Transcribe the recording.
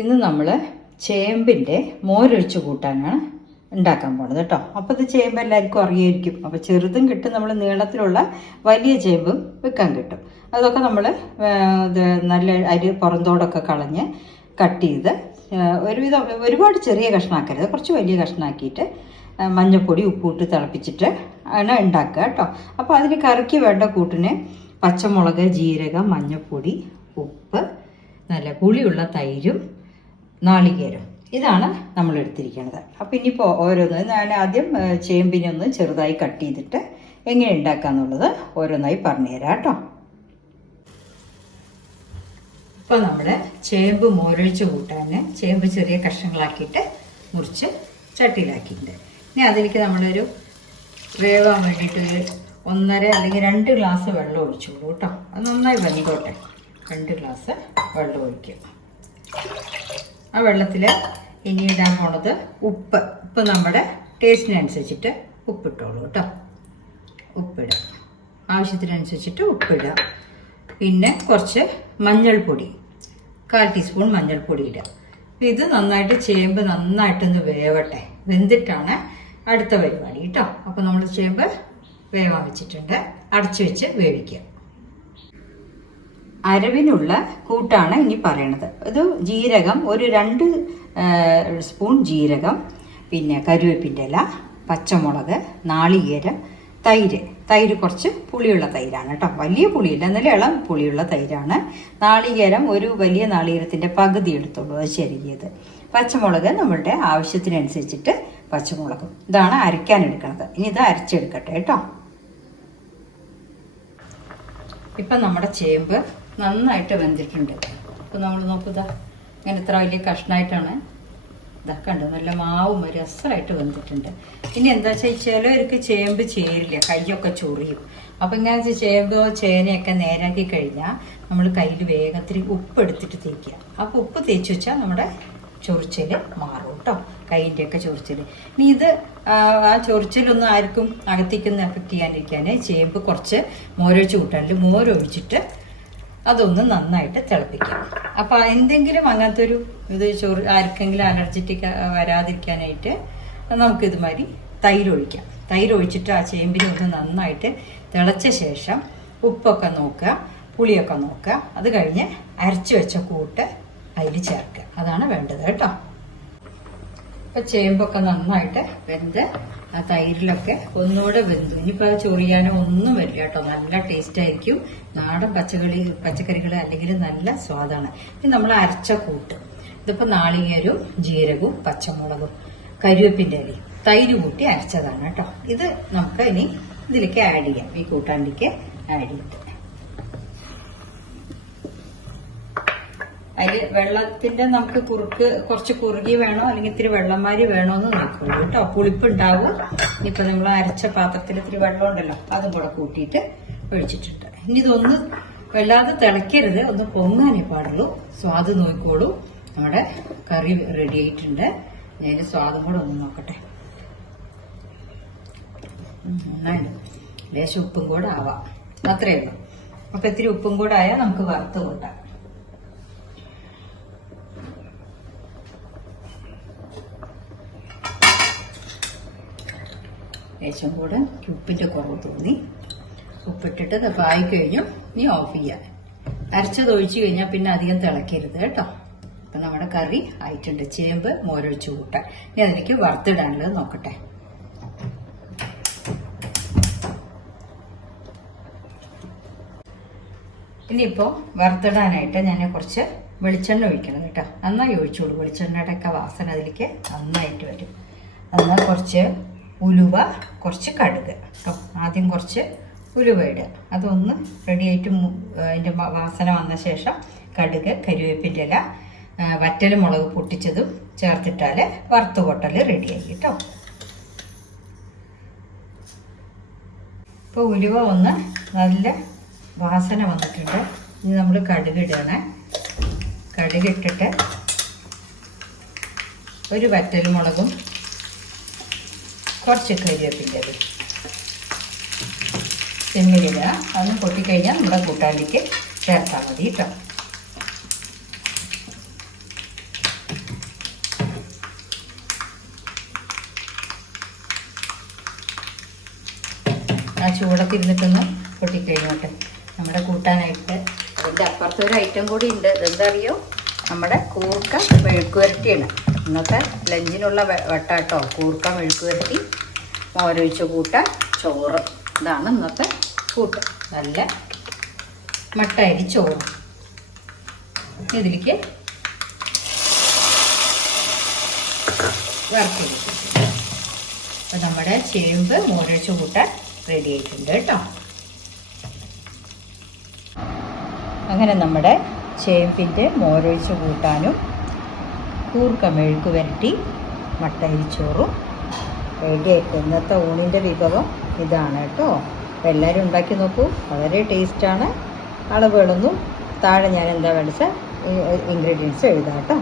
ഇന്ന് നമ്മൾ ചേമ്പിന്റെ മോരൊഴിച്ച് കൂട്ടാനാണ് ഉണ്ടാക്കാൻ പോണത് കേട്ടോ. അപ്പോൾ ഇത് ചേമ്പ് എല്ലാവർക്കും അറിയായിരിക്കും. അപ്പോൾ ചെറുതും കിട്ടും നമ്മൾ നീളത്തിലുള്ള വലിയ ചേമ്പും വെക്കാൻ കിട്ടും. അതൊക്കെ നമ്മൾ ഇത് നല്ല അരി പുറന്തോടൊക്കെ കളഞ്ഞ് കട്ട് ചെയ്ത് ഒരുവിധം ഒരുപാട് ചെറിയ കഷ്ണാക്കരുത്. കുറച്ച് വലിയ കഷ്ണാക്കിയിട്ട് മഞ്ഞൾപ്പൊടി ഉപ്പിട്ട് തിളപ്പിച്ചിട്ട് ആണ് ഉണ്ടാക്കുക കേട്ടോ. അപ്പോൾ അതിന് കറിക്ക് വേണ്ട കൂട്ടിന് പച്ചമുളക് ജീരകം മഞ്ഞൾപ്പൊടി ഉപ്പ് നല്ല പുളിയുള്ള തൈരും നാളികേരം. ഇതാണ് നമ്മൾ എടുത്തിരിക്കുന്നത്. അപ്പോൾ ഇനിയിപ്പോൾ ഓരോന്ന് ഞാൻ ആദ്യം ചേമ്പിനെ ഒന്ന് ചെറുതായി കട്ട് ചെയ്തിട്ട് എങ്ങനെ ഉണ്ടാക്കാന്നുള്ളത് ഓരോന്നായി പറഞ്ഞുതരാം കേട്ടോ. ഇപ്പോൾ നമ്മൾ ചേമ്പ് മോരൊഴിച്ച് കൂട്ടാൻ ചേമ്പ് ചെറിയ കഷ്ണങ്ങളാക്കിയിട്ട് മുറിച്ച് ചട്ടിയിലാക്കിയിട്ടുണ്ട്. ഇനി അതിലേക്ക് നമ്മളൊരു വേവാൻ വേണ്ടിയിട്ട് ഒരു ഒന്നര അല്ലെങ്കിൽ രണ്ട് ഗ്ലാസ് വെള്ളം ഒഴിച്ചോളൂ കേട്ടോ. അത് നന്നായി വെന്തോട്ടെ. രണ്ട് ഗ്ലാസ് വെള്ളം ഒഴിക്കും ആ വെള്ളത്തിൽ ഇനി ഇടാൻ പോണത് ഉപ്പ്. ഉപ്പ് നമ്മുടെ ടേസ്റ്റിനനുസരിച്ചിട്ട് ഉപ്പിട്ടോളൂ കേട്ടോ. ഉപ്പിടുക ആവശ്യത്തിനനുസരിച്ചിട്ട് ഉപ്പിടുക പിന്നെ കുറച്ച് മഞ്ഞൾപ്പൊടി. കാൽ ടീസ്പൂൺ മഞ്ഞൾപ്പൊടി ഇടുക. അപ്പോൾ ഇത് നന്നായിട്ട് ചേമ്പ് നന്നായിട്ടൊന്ന് വേവട്ടെ. വെന്തിട്ടാണ് അടുത്ത പരിപാടി കേട്ടോ. അപ്പോൾ നമ്മൾ ചേമ്പ് വേവാൻ വെച്ചിട്ടുണ്ട്. അടച്ചു വെച്ച് വേവിക്കുക. അരവിനുള്ള കൂട്ടാണ് ഇനി പറയണത്. ഇത് ജീരകം ഒരു രണ്ട് സ്പൂൺ ജീരകം പിന്നെ കരുവേപ്പിന്റെ ഇല പച്ചമുളക് നാളികേരം തൈര്. തൈര് കുറച്ച് പുളിയുള്ള തൈരാണ് കേട്ടോ. വലിയ പുളിയില്ല എന്നാലും ഇളം പുളിയുള്ള തൈരാണ്. നാളികേരം ഒരു വലിയ നാളികേരത്തിന്റെ പകുതി എടുത്തോളൂ അത് ചെറിയത് പച്ചമുളക് നമ്മളുടെ ആവശ്യത്തിനനുസരിച്ചിട്ട് പച്ചമുളകും. ഇതാണ് അരയ്ക്കാൻ എടുക്കുന്നത് ഇനി ഇത് അരച്ചെടുക്കട്ടെ കേട്ടോ. ഇപ്പം നമ്മുടെ ചേമ്പ് നന്നായിട്ട് വെന്തിട്ടുണ്ട്. അപ്പോൾ നമ്മൾ നോക്കുക ഇങ്ങനെ ഇത്ര വലിയ കഷ്ണമായിട്ടാണ് ഇതൊക്കെ ഉണ്ട് നല്ല മാവും രസമായിട്ട് വെന്തിട്ടുണ്ട്. ഇനി എന്താ വെച്ചാൽ ചിലവർക്ക് ചേമ്പ് ചേരില്ല കൈയൊക്കെ ചൊറിയും. അപ്പം ഇങ്ങനെ ചേമ്പോ ചേനയൊക്കെ നേരാക്കി കഴിഞ്ഞാൽ നമ്മൾ കയ്യിൽ വേഗത്തിൽ ഉപ്പ് എടുത്തിട്ട് തേക്കുക. അപ്പോൾ ഉപ്പ് തേച്ച് വെച്ചാൽ നമ്മുടെ ചൊറിച്ചൽ മാറും കേട്ടോ കൈന്റെ ഒക്കെ ചൊറിച്ചൽ ഇനി ഇത് ആ, ചൊറിച്ചലൊന്നും ആർക്കും അകത്തേക്കൊന്നും എഫക്റ്റ് ചെയ്യാനിരിക്കാൻ ചേമ്പ് കുറച്ച് മോരൊഴിച്ച് കൂട്ടാനിൽ മോരൊഴിച്ചിട്ട് അതൊന്ന് നന്നായിട്ട് തിളപ്പിക്കാം. അപ്പോൾ എന്തെങ്കിലും അങ്ങനത്തെ ഒരു ഇത് ചോറ് ആർക്കെങ്കിലും അലർജറ്റിക് വരാതിരിക്കാനായിട്ട് ഒഴിക്കാം തൈര് ഒഴിച്ചിട്ട് ആ ചേമ്പിനെ ഒന്ന് നന്നായിട്ട് തിളച്ച ശേഷം ഉപ്പൊക്കെ നോക്കുക പുളിയൊക്കെ നോക്കുക. അത് കഴിഞ്ഞ് അരച്ചു വെച്ച കൂട്ട് അതിൽ ചേർക്കുക. അതാണ് വേണ്ടത് കേട്ടോ. ഇപ്പൊ ചേമ്പൊക്കെ നന്നായിട്ട് വെന്ത് ആ തൈരിലൊക്കെ ഒന്നുകൂടെ വെന്തു. ഇനിയിപ്പോൾ അത് ചൊറിയാനോ ഒന്നും വരില്ല കേട്ടോ. നല്ല ടേസ്റ്റ് ആയിരിക്കും. നാടൻ പച്ചക്കറി പച്ചക്കറികൾ അല്ലെങ്കിൽ നല്ല സ്വാദാണ്. ഇനി നമ്മൾ അരച്ച കൂട്ട്. ഇതിപ്പോൾ നാളികേരവും ജീരകവും പച്ചമുളകും കരുവേപ്പിന്റെ ഇലയും തൈര് കൂട്ടി അരച്ചതാണ് കേട്ടോ. ഇത് നമുക്ക് ഇനി ഇതിലേക്ക് ആഡ് ചെയ്യാം. ഈ കൂട്ടാണ്ടിക്ക് ആഡ് ചെയ്തിട്ട്. അതിൽ വെള്ളത്തിന്റെ നമുക്ക് കുറുക്ക് കുറച്ച് കുറുകി വേണോ അല്ലെങ്കിൽ ഇത്തിരി വെള്ളംമാരി വേണോ എന്ന് നോക്കണം കേട്ടോ. പുളിപ്പ് ഉണ്ടാവും ഇനിയിപ്പോ നമ്മൾ അരച്ച പാത്രത്തിൽ ഇത്തിരി വെള്ളം ഉണ്ടല്ലോ അതും കൂടെ കൂട്ടിയിട്ട് ഒഴിച്ചിട്ടുണ്ട് ഇനി ഇതൊന്ന് വല്ലാതെ തിളയ്ക്കരുത്. ഒന്ന് പൊങ്ങാനേ പാടുള്ളൂ. സ്വാദ് നോക്കിക്കോളൂ. നമ്മുടെ കറി റെഡി ആയിട്ടുണ്ട്. ഞാൻ സ്വാദും കൂടെ ഒന്ന് നോക്കട്ടെ. ലേശം ഉപ്പും കൂടെ ആവാം. അത്രയേ ഉള്ളൂ. അപ്പൊ ഇത്തിരി ഉപ്പും കൂടെ ആയാൽ നമുക്ക് വറുത്ത് കൂട്ടാം. ലേശം കൂടെ ഉപ്പിന്റെ കുറവ് തോന്നി. ഉപ്പിട്ടിട്ട് ആയി കഴിഞ്ഞു. ഇനി ഓഫ് ചെയ്യാം അരച്ചത് ഒഴിച്ചു കഴിഞ്ഞാൽ പിന്നെ അധികം തിളക്കരുത് കേട്ടോ. അപ്പൊ നമ്മുടെ കറി ആയിട്ടുണ്ട്. ചേമ്പ് മോരൊഴിച്ച് കൂട്ടാൻ ഇനി അതിലേക്ക് വറുത്തിടാനുള്ളത് നോക്കട്ടെ. ഇനിയിപ്പോൾ വറുത്തിടാനായിട്ട് ഞാൻ കുറച്ച് വെളിച്ചെണ്ണ ഒഴിക്കണം കേട്ടോ. നന്നായി ഒഴിച്ചോളൂ. വെളിച്ചെണ്ണയുടെ ഒക്കെ വാസന അതിലേക്ക് നന്നായിട്ട് വരും. എന്നാൽ കുറച്ച് ഉലുവ കുറച്ച് കടുക്. കേട്ടോ ആദ്യം കുറച്ച് ഉലുവ ഇടുക. അതൊന്ന് റെഡിയായിട്ട് അതിന്റെ വാസന വന്ന ശേഷം കടുക് കരുവേപ്പിന്റെ ഇല വറ്റൽ മുളക് പൊട്ടിച്ചതും ചേർത്തിട്ടാൽ വറുത്ത് കൊട്ടൽ റെഡിയായി കേട്ടോ ഇപ്പോൾ ഉലുവ ഒന്ന് നല്ല വാസന വന്നിട്ടുണ്ട്. ഇനി നമ്മൾ കടുക് ഇടണം. കടുക് ഇട്ടിട്ട് ഒരു വറ്റൽ മുളകും കുറച്ച് കരിവേപ്പിന്റെത് ചെമ്മിലിടുക അതൊന്ന് പൊട്ടിക്കഴിഞ്ഞാൽ നമ്മുടെ കൂട്ടാണ്ടിക്ക് ചേർത്താൽ മതി കേട്ടോ. ആ ചൂടത്തിരുന്നിട്ടൊന്ന് പൊട്ടിക്കഴിഞ്ഞോട്ടെ. നമ്മുടെ കൂട്ടാനായിട്ട് അതിന്റെ അപ്പുറത്തൊരു ഐറ്റം കൂടി ഉണ്ട്. ഇതെന്താ അറിയോ നമ്മുടെ കൂക്ക മെഴുക്കുവരട്ടിയാണ്. ഇന്നത്തെ ലഞ്ചിനുള്ള വട്ടാട്ടോ. കൂർക്ക മെഴുക്കുവരട്ടി മോരൊഴിച്ച കൂട്ട ചോറ്. ഇതാണ് ഇന്നത്തെ കൂട്ട്. നല്ല മട്ടയരി ചോറ്. ഇതിലേക്ക് വറുത്തെടുക്കും. അപ്പം നമ്മുടെ ചേമ്പ് മോരൊഴിച്ച കൂട്ട റെഡി ആയിട്ടുണ്ട് കേട്ടോ. അങ്ങനെ നമ്മുടെ ചേമ്പിന്റെ മോരൊഴിച്ച് കൂട്ടാനും കൂർക്ക മെഴുക്ക് വരട്ടി മട്ടരിച്ചോറും റെഡി ആയിട്ട് ഇന്നത്തെ ഊണിന്റെ വിഭവം ഇതാണ് കേട്ടോ. അപ്പോൾ എല്ലാവരും ഉണ്ടാക്കി നോക്കൂ. വളരെ ടേസ്റ്റാണ് അളവുകളൊന്നും താഴെ ഞാൻ എന്താ വേണ്ടത് ഇൻഗ്രീഡിയൻസ് എഴുതാം കേട്ടോ.